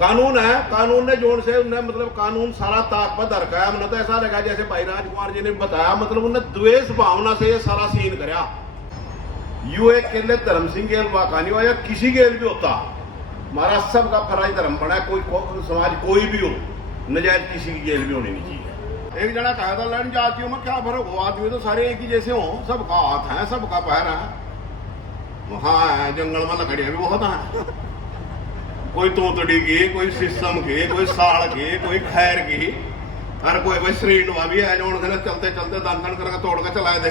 कानून है, कानून ने जोड़ से उन्हें मतलब कानून सारा ताक पर दरका है। तो ऐसा लगा जैसे भाई राजकुमार जी ने बताया, मतलब उन्हें द्वेष भावना से ये सारा सीन कराया। यू एक केले धर्म सिंह गेल वाका नहीं हुआ या किसी गेल भी होता, हमारा सबका फराज धर्म बना है। कोई समाज कोई भी हो, नजायज किसी की जेल भी होनी नहीं चाहिए। एक जना कहा था लड़न जातियों में क्या फर्क हो, आदमी तो सारे एक ही जैसे हो, सबका हाथ है, सबका पैर है। हाँ, जंगल में लकड़ियां भी बहुत हैं, कोई तोतड़ी की, कोई शीशम की, कोई साड़ की, कोई खैर की, और कोई भाई श्रीनुआ भी है जो चलते चलते दान करके तोड़ के चलाए दे।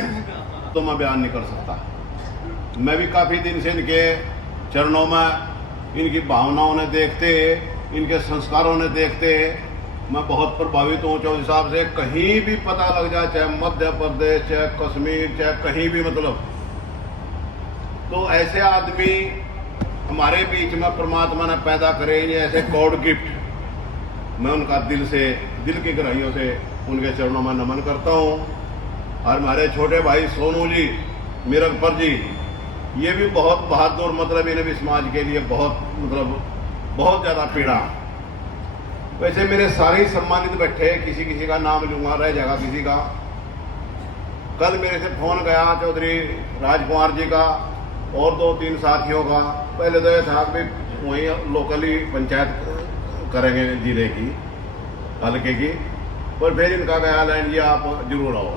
तो मैं बयान नहीं कर सकता। मैं भी काफी दिन से इनके चरणों में, इनकी भावनाओं ने देखते, इनके संस्कारों ने देखते मैं बहुत प्रभावित हूँ। उस हिसाब से कहीं भी पता लग जाए, चाहे मध्य प्रदेश, चाहे कश्मीर, चाहे कहीं भी, मतलब तो ऐसे आदमी हमारे बीच में परमात्मा ने पैदा करे, ये ऐसे गॉड गिफ्ट। मैं उनका दिल से, दिल की गहराइयों से उनके चरणों में नमन करता हूँ। और हमारे छोटे भाई सोनू जी, मिरगपर जी, ये भी बहुत बहादुर, मतलब इन्हें भी समाज के लिए बहुत, मतलब बहुत ज़्यादा पीड़ा। वैसे मेरे सारे ही सम्मानित बैठे, किसी किसी का नाम लूंगा, रह जाएगा किसी का। कल मेरे से फोन गया चौधरी राजकुमार जी का और 2-3 साथियों का। पहले तो ये था कि वहीं लोकली पंचायत करेंगे जिले की, हल्के की, पर फिर इनका गया लाइन जी आप जरूर आओ।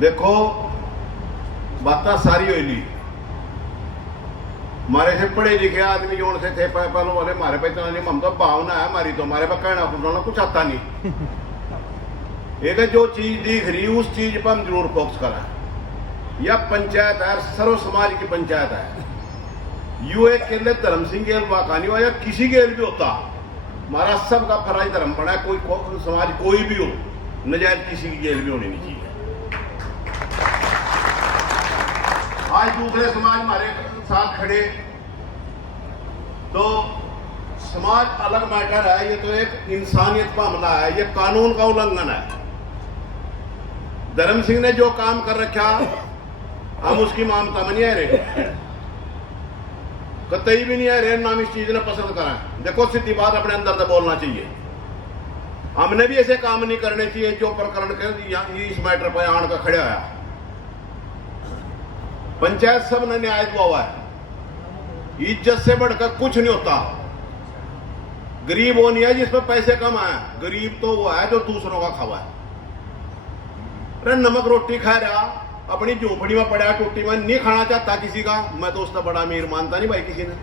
देखो बातें सारी हो ली, हमारे से पढ़े लिखे आदमी जो से थे पहले वाले, हमारे पे इतना नहीं, हम तो भावना है हमारी, तो हमारे पे कहना फुटना कुछ आता नहीं। एक जो चीज दिख रही उस चीज पर हम जरूर फोकस करें। यह पंचायत है, सर्व समाज की पंचायत है। यू एक केले धर्म सिंह गेल वाका नहीं हुआ या किसी गेल भी होता, हमारा सबका फराज धर्म बना है। कोई समाज कोई भी हो, नजायज किसी की जेल भी होनी नहीं चाहिए। आज दूसरे समाज हमारे साथ खड़े, तो समाज अलग मैटर है, ये तो एक इंसानियत का हमला है, ये कानून का उल्लंघन है। धर्म सिंह ने जो काम कर रखा, हम उसकी मामता में नहीं आ रहे, कतई भी नहीं आ रहे, नाम इस चीज ने पसंद करा। देखो सीधी बात अपने अंदर से बोलना चाहिए, हमने भी ऐसे काम नहीं करने चाहिए जो प्रकरण के इस मैटर पर आण का खड़े आया। पंचायत सब ने न्याय दिया हुआ है, इज्जत से बढ़कर कुछ नहीं होता। गरीब वो नहीं है जिसमें पैसे कम आए, गरीब तो वो है जो दूसरों का खावा है। अरे नमक रोटी खा रहा, अपनी झोपड़ी में पड़ा टूटी में, नहीं खाना चाहता किसी का, मैं तो उसका बड़ा अमीर मानता नहीं भाई किसी ने।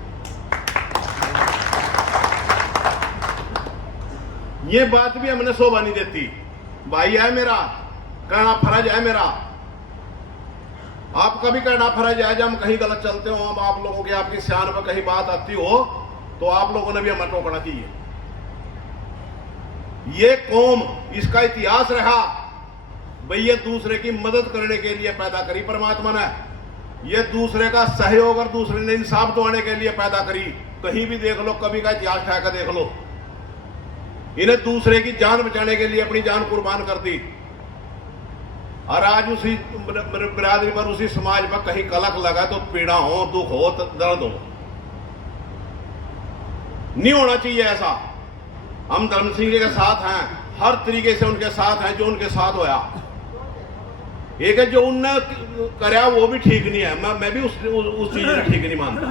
ये बात भी हमने शोभा नहीं देती। भाई है मेरा, कहना फर्ज है मेरा, आपका भी कहना फर्ज है। जब हम कहीं गलत चलते हो, हम आप लोगों की, आपकी शान पर कहीं बात आती हो, तो आप लोगों ने भी हमें टोकना चाहिए। ये कौम, इसका इतिहास रहा भाई, ये दूसरे की मदद करने के लिए पैदा करी परमात्मा ने, ये दूसरे का सहयोग और दूसरे ने इंसाफ दिलाने के लिए पैदा करी। कहीं भी देख लो, कभी का इतिहास उठा कर देख लो, इन्हें दूसरे की जान बचाने के लिए अपनी जान कुर्बान कर दी। और आज उसी बिरादरी पर, उसी समाज पर कहीं कलक लगा तो पीड़ा हो, दुख हो, दर्द हो, नहीं होना चाहिए ऐसा। हम धर्म सिंह जी के साथ हैं, हर तरीके से उनके साथ हैं, जो उनके साथ होया। एक है जो उनने कराया वो भी ठीक नहीं है, मैं भी उस चीज को ठीक नहीं मानता।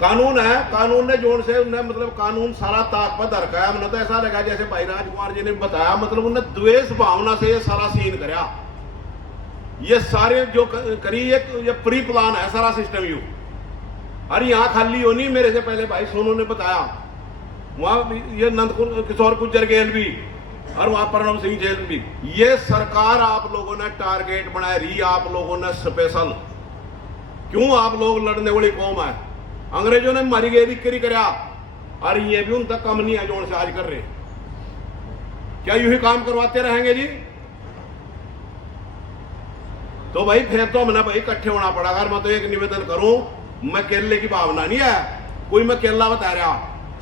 कानून है, कानून ने जोड़ से उन्हें, मतलब कानून सारा ताक पर दरका है। तो ऐसा लगा जैसे भाई राजकुमार जी ने बताया, मतलब उन्हें द्वेष भावना से ये सारा सीन कराया। ये सारे जो करी, ये प्री प्लान है सारा सिस्टम। यू अरे यहाँ खाली हो नहीं, मेरे से पहले भाई सोनू ने बताया, वहां ये नंद किशोर गुर्जर जेल भी और वहां प्रणव सिंह जेल भी। ये सरकार आप लोगों ने टारगेट बनाया रही, आप लोगों ने स्पेशल। क्यों आप लोग लड़ने वाली कौम है, अंग्रेजों ने मारी गई करी कराया, और ये भी उन तक कम नहीं है जो उनसे आज कर रहे। क्या यूं ही काम करवाते रहेंगे जी? तो भाई फिर तो हमने भाई इकट्ठे होना पड़ा। अगर मैं तो एक निवेदन करूं, मैं केले की भावना नहीं है, कोई मैं केला बता रहा,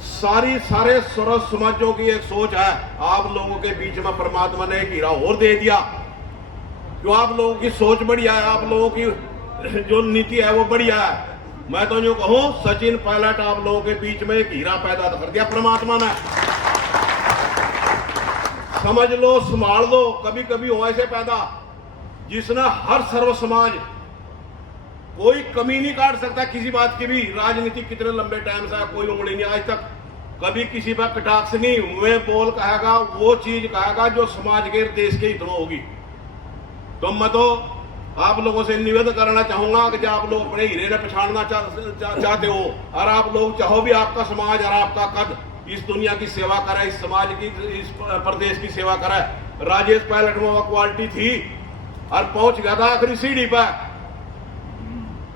सारे सर्व समाजों की एक सोच है। आप लोगों के बीच में परमात्मा ने एक हीरा और दे दिया, क्यों? आप लोगों की सोच बढ़िया है, आप लोगों की जो नीति है वो बढ़िया है। मैं तो यूं कहूं, सचिन पायलट आप लोगों के बीच में एक हीरा पैदा कर दिया परमात्मा ने। समझ लो, संभाल लो, कभी कभी हो ऐसे पैदा जिसने हर सर्व समाज, कोई कमी नहीं काट सकता किसी बात की भी। राजनीति कितने लंबे टाइम से कोई उंगली नहीं आज तक कभी किसी पर कटाक्ष नहीं, मुंह बोल कहेगा वो चीज कहेगा जो समाज के देश के हित में होगी। तो मैं तो आप लोगों से निवेदन करना चाहूंगा कि जब आप लोग अपने हीरे ने पछाड़ना चाहते हो और आप लोग चाहो भी आपका समाज और आपका कद इस दुनिया की सेवा करे, इस समाज की, इस प्रदेश की सेवा करे। राजेश पायलट में वो क्वालिटी थी और पहुंच गया था आखिरी सीढ़ी पर।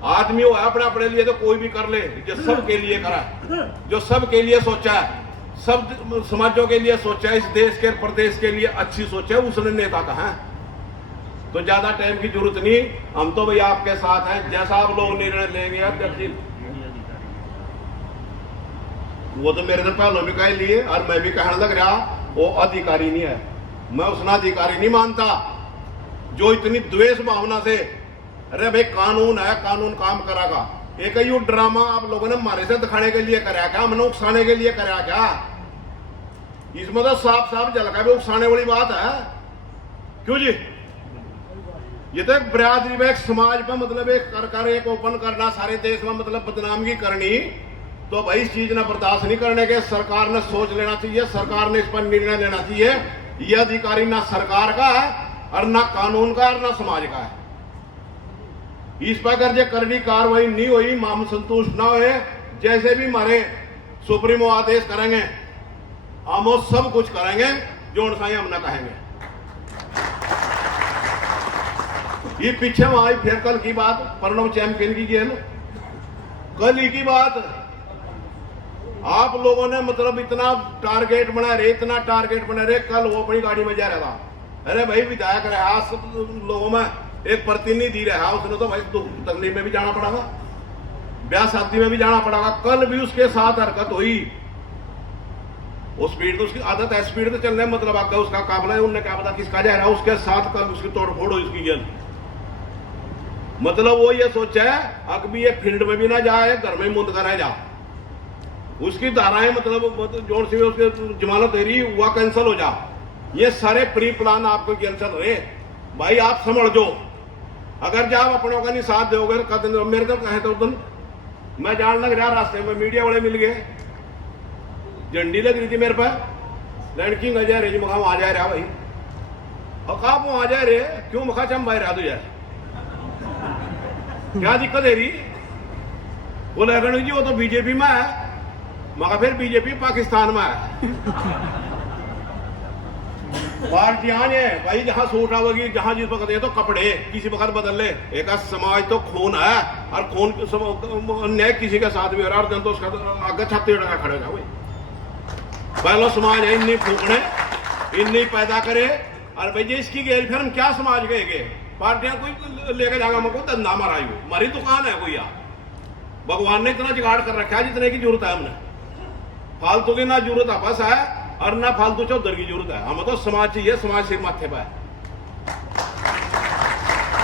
आदमी हो अपने अपने लिए तो कोई भी कर ले, जो सबके लिए करा, जो सबके लिए सोचा है, सब समाजों के लिए सोचा है, इस देश के प्रदेश के लिए अच्छी सोचा है, उसने नेता कहा है। तो ज्यादा टाइम की जरूरत नहीं, हम तो भाई आपके साथ हैं। जैसा आप लोग निर्णय लेंगे अध्यक्ष जी, वो तो मेरे से पहले भी कह लिए और मैं भी कहने लग रहा, वो अधिकारी नहीं है। मैं उसना अधिकारी नहीं मानता जो इतनी द्वेष भावना से, अरे भाई कानून है, कानून काम करागा। एक यू ड्रामा आप लोगों ने हमारे से दिखाने के लिए कराया क्या, हमने उकसाने के लिए कराया क्या? इसमें तो साफ साफ झलका भी उकसाने वाली बात है। क्यों जी? ये तो एक बिरादरी में, एक समाज पर मतलब एक कर एक ओपन करना, सारे देश में मतलब बदनामी करनी, तो भाई इस चीज ने बर्दाश्त नहीं करने के। सरकार ने सोच लेना चाहिए, सरकार ने इस पर निर्णय लेना चाहिए। यह अधिकारी ना सरकार का है और ना कानून का और ना समाज का है। इस पर अगर जो करनी कार्रवाई नहीं हुई, माम संतुष्ट ना हुए, जैसे भी हमारे सुप्रीमो आदेश करेंगे, हम वो सब कुछ करेंगे जो हम ना कहेंगे। ये पीछे वहां फिर कल की बात, प्रणव चैंपियन की गेम, कल ही की बात, आप लोगों ने मतलब इतना टारगेट बना रहे, इतना टारगेट बना रहे। कल वो अपनी गाड़ी में जा रहा था, अरे भाई विधायक रहा, सब लोगों में एक प्रतिनिधि रहा, उसने तो भाई दुख तकलीफ में भी जाना पड़ेगा, ब्याह शादी में भी जाना पड़ेगा। कल भी उसके साथ हरकत हुई, वो स्पीड तो उसकी आदत है, स्पीड तो चलने मतलब आगे उसका काफिला है, उनने क्या पता किसका जा रहा है, उसके साथ कल उसकी तोड़फोड़ हुई उसकी गेंद। मतलब वो ये सोचा है अभी ये फील्ड में भी ना जाए, घर में मुंद कर जा, उसकी धाराएं मतलब जोर से उसके जमानत दे रही हुआ कैंसिल हो जा। ये सारे प्री प्लान आपको कैंसिल रहे। भाई आप समझ जो, अगर जब अपनों का नहीं साथ दोगे कदम, मेरे तो कहे तो दिन मैं जान लग रहा, रास्ते में मीडिया वाले मिल गए, झंडी लग रही थी मेरे पर, लड़की न जा रही, मखा आ जा रहा भाई, और कहा वो आ जा रहे, क्यों मखा चम भाई रहा तू यार, क्या दिक्कत है रही? बोले अगर जी वो तो बीजेपी में है, मगर फिर बीजेपी पाकिस्तान में है। पार्टियां है भाई, जहां सूट आवेगी, जहां जिस वक्त ये तो कपड़े किसी वक्त बदल ले। एक समाज तो खून है, और खून न्याय किसी के साथ भी हो रहा है, तो उसका आगे छाती उड़ा खड़े हो। पहला समाज है इन्नी फूकने, इन्नी पैदा करे, और भाई जी इसकी गेल फिर हम क्या समाज गए? पार्टियां कोई लेके जाएगा, हमको धंधा मारा हमारी दुकान है कोई यार। भगवान ने इतना जुगाड़ कर रखा है जितने की जरूरत है, हमने फालतू की ना जरूरत आपस है और ना फालतू चौधर की जरूरत है। हमें तो समाज चाहिए, समाज से माथे पर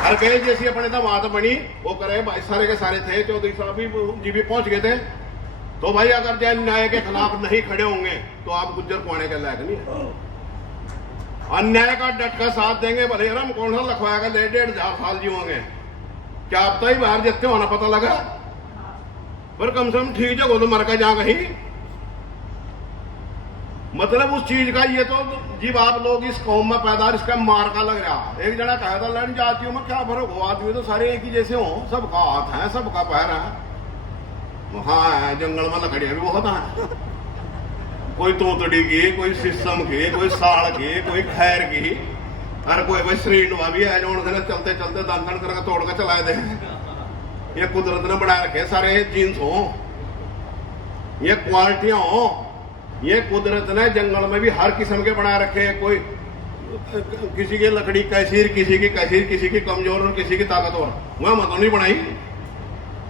और कहे जैसी अपने दामाद बनी वो करे। भाई सारे के सारे थे, चौधरी साहब भी जी भी पहुंच गए थे। तो भाई अगर जैन न्याय के खिलाफ नहीं खड़े होंगे तो आप गुज्जर पाने के लायक नहीं है। अन्याय का डट का साथ देंगे, भले हम कौन सा लखवाएगा, 1.5 साल जीवोंगे, क्या आप तो ही बाहर जितने होना पता लगा, पर कम से कम ठीक जगह तो मर का जा गई। मतलब उस चीज का ये तो जीव आप लोग इस कौम में पैदा, इसका मार का लग रहा। एक जना कहा था लड़ जातियों में क्या फर्क हो, आदमी तो सारे एक ही जैसे हो, सबका हाथ है, सबका पैर है। हाँ जंगल में लकड़ियां भी बहुत है, कोई तोतड़ी की, कोई शीशम की, कोई साड़ की, कोई खैर की, और कोई श्रीनुआ भी है जो चलते चलते दान करके तोड़ के चलाए दे। ये कुदरत ने बना रखे सारे जीन्स हो, ये क्वालिटियां हो, ये कुदरत ने जंगल में भी हर किस्म के बना रखे। कोई किसी की लकड़ी कैसीर, किसी की कैसीर, किसी की कमजोर और किसी की ताकतवर, वह मत नहीं बनाई।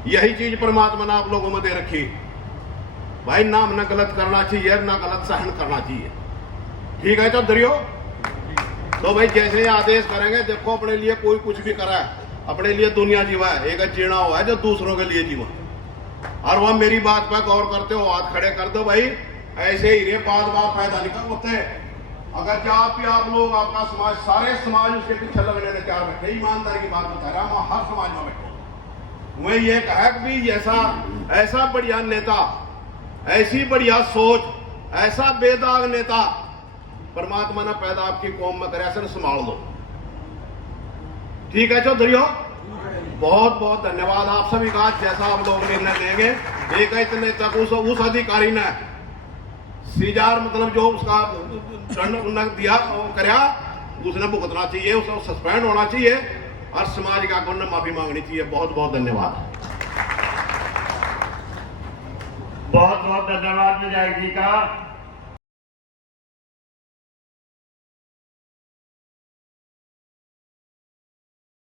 यही चीज परमात्मा ने आप लोगों में दे रखी। भाई ना हमने गलत करना चाहिए, ना गलत सहन करना चाहिए। ठीक है चौधरी हो, तो भाई जैसे आदेश करेंगे, देखो अपने लिए कोई कुछ भी करा है, अपने लिए दुनिया जीवा है, एक जीना हुआ है जो दूसरों के लिए जीवा। और वह मेरी बात पर गौर करते हो, हाथ खड़े कर दो भाई, ऐसे ही रे बात बात फायदा निकल होते। अगर जब भी आप लोग, आपका समाज, सारे समाज उसके पीछे लगने ने तैयार रखे, ईमानदारी की बात बता रहा हूँ, हर समाज में बैठो। मैं ये कहा कि ऐसा बढ़िया नेता, ऐसी बढ़िया सोच, ऐसा बेदाग नेता परमात्मा ने पैदा आपकी कौम में करे, ऐसे संभाल लो। ठीक है चौधरी, बहुत बहुत धन्यवाद आप सभी का। जैसा आप लोग निर्णय देंगे, एक इतने तक उस अधिकारी ने सीजार मतलब जो उसका दंड दिया करया, उसने भुगतना चाहिए, उसको सस्पेंड होना चाहिए और समाज का गुण माफी मांगनी चाहिए। बहुत बहुत धन्यवाद। बहुत बहुत धन्यवाद विधायक जी का।